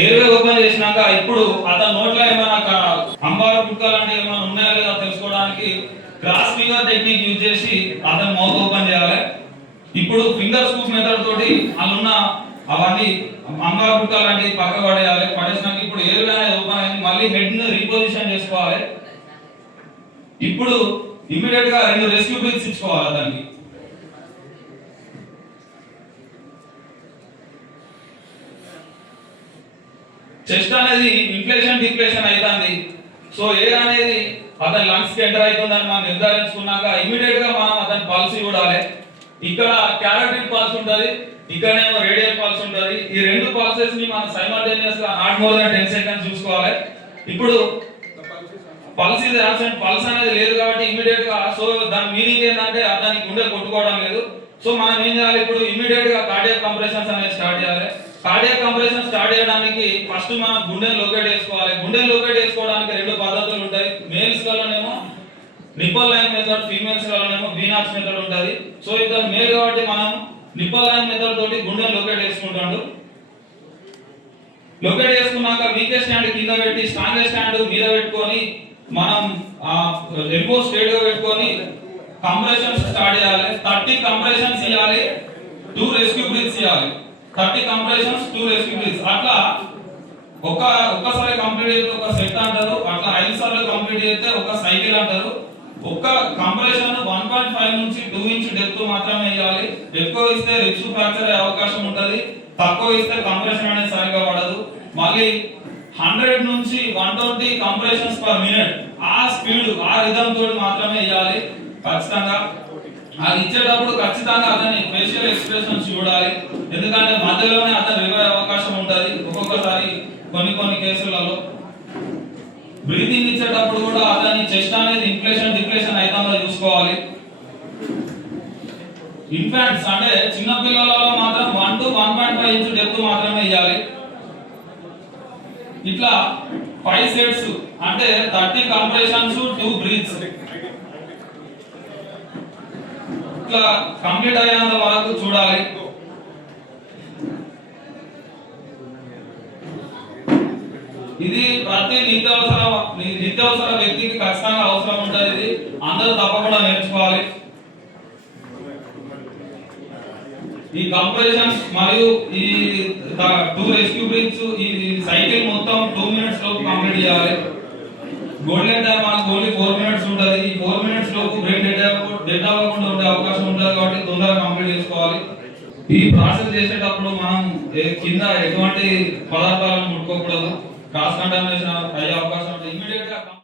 Airway open చేసినాక ఇప్పుడు అతని నోట్లో ఏమైనా అంబారు కుక్కలు అంటే ఏమైనా ఉన్నాయా లేదా తెలుసుకోవడానికి క్రాస్ ఫింగర్ టెక్నిక్ యూజ్ చేసి అతని మౌత్ ఓపెన్ చేయాలి. ఇప్పుడు ఫింగర్ స్కూప్ మెథడ్ తోటి అందున్న అవన్నీ అంబారు కుక్కలు లాంటివి పక్క పడేయాలి. పడేసినాక ఇప్పుడు ఎయిర్వే అనేది ఓపెన్ అయింది. మళ్ళీ హెడ్ని రీపొజిషన్ చేసుకోవాలి. ఇప్పుడు ఇమీడియట్గా రెండు రెస్క్యూ బ్రిక్స్ ఇచ్చుకోవాలి దానికి చెస్ట్ అనేది ఇన్ఫ్లేషన్ డిప్లేషన్ అవుతుంది సో ఎయిర్ అనేది అతని లంగ్స్కి ఎంటర్ అవుతుందని మనం నిర్ధారించుకున్నాక ఇమీడియట్గా మనం అతని పల్స్ చూడాలి. ఇక్కడ క్యారోటిన్ పల్స్ ఉంటుంది ఇక్కడనేమో రేడియల్ పల్స్ ఉంటుంది. ఈ రెండు పల్సెస్ని మనం సైమల్టేనియస్గా not more than ten seconds చూసుకోవాలి. ఇప్పుడు పల్స్ ఇది పల్స్ అనేది లేదు కాబట్టి ఇమీడియట్గా సో దాని మీనింగ్ ఏంటంటే అతనికి గుండె కొట్టుకోవడం లేదు. సో మనం ఏం చేయాలి ఇప్పుడు ఇమీడియట్గా కార్డియక్ కంప్రెషన్స్ అనేది స్టార్ట్ చేయాలి. కార్డియక్ కంప్రెషన్ స్టార్ట్ చేయడానికి ఫస్ట్ మనం గుండెని లొకేట్ చేసుకోవాలి. గుండెని లొకేట్ చేసుకోవడానికి రెండు పద్ధతులు ఉంటాయి. మేల్స్ లోనేమో నిప్పల్ లైన్ మెథడ్ ఫీమేల్స్ లోనేమో బీనాక్స్ మెథడ్ ఉంటుంది. సో ఇతను మేల్ కాబట్టి మనం నిప్పల్ లైన్ మెథడ్ తోటి గుండెని లొకేట్ చేసుకుంటాడు. లొకేట్ చేసుకున్నాక వీకెస్ట్ స్టాండ్ కింద పెట్టి స్ట్రాంగెస్ట్ స్టాండ్ మీద పెట్టుకొని మనం ఎల్బో స్ట్రేట్గా పెట్టుకొని కంప్రెషన్స్ స్టార్ట్ చేయాలి. థర్టీ కంప్రెషన్స్ ఇవ్వాలి టూ రెస్క్యూ బ్రిడ్జ్ ఇవ్వాలి. Thirty compressions two rescue breath అట్లా ఒక ఒక్కసారి కంప్లీట్ అయితే ఒక సెట్ అంటారు. అట్లా ఐదు సార్లు కంప్లీట్ చేస్తే ఒక సైకిల్ అంటారు. ఒక్క కంప్రెషన్ వన్ పాయింట్ ఫైవ్ నుంచి టూ ఇంచ్ డెప్త్ మాత్రమే ఇవ్వాలి. ఎక్కువ ఇస్తే రిప్స్ ఫ్రాక్చర్ అయ్యే అవకాశం ఉంటుంది. తక్కువ ఇస్తే కంప్రెషన్ అనేది సరిగా పడదు. మళ్ళీ హండ్రెడ్ నుంచి one twenty compressions per minute ఆ స్పీడ్ ఆ రిధమ్ తోటి మాత్రమే ఇవ్వాలి. ఖచ్చితంగా. అది ఇచ్చేటప్పుడు ఖచ్చితంగా అతని ఫేషియల్ ఎక్స్ప్రెషన్స్ చూడాలి. ఎందుకంటే మధ్యలోనే అతను రివర్ అవకాశం ఉంటుంది. ఒక్కొక్కసారి కొన్ని కొన్ని కేసులలో బ్రీతింగ్ ఇచ్చేటప్పుడు కూడా అతని చెస్ట్ అనేది ఇన్ఫ్లేషన్ డిప్లేషన్ అవుతుందో చూసుకోవాలి. ఇన్ఫాంట్స్ అంటే చిన్న పిల్లలలో మాత్రం one to one point five inch depth మాత్రమే ఇవ్వాలి ఇట్లా ఫైవ్ సెట్స్ అంటే థర్టీ కంప్రెషన్స్ టూ బ్రీత్స్ ఇట్లా కంప్లీట్ అయ్యేంత వరకు చూడాలి. ఇది ప్రతి నిత్యావసర ని- నిత్యావసర వ్యక్తికి ఖచ్చితంగా అవసరం ఉంటుంది ఇది. అందరూ తప్పకుండా నేర్చుకోవాలి. ఈ కంప్రెషన్ మరియు ఈ టూ రెస్క్యూ బ్రిడ్జ్ ఈ సైకిల్ మొత్తం టూ మినిట్స్లో కంప్లీట్ చేయాలి. గోల్డెన్ టైం మనకు ఓన్లీ ఫోర్ మినిట్స్ ఉంటుంది. ఈ ఫోర్ మినిట్స్ లోపు బ్రెయిన్ డెడ్ డెడ్ అవ్వకుండా ఉండే అవకాశం ఉంటుంది కాబట్టి తొందరగా కంప్లీట్ చేసుకోవాలి. ఈ ప్రాసెస్ చేసేటప్పుడు మనం కింద ఎటువంటి పదార్థాలను ముట్టుకోకూడదు. క్రాస్ కంటామినేషన్ అయ్యే అవకాశం ఉంటుంది. ఇమీడియట్గా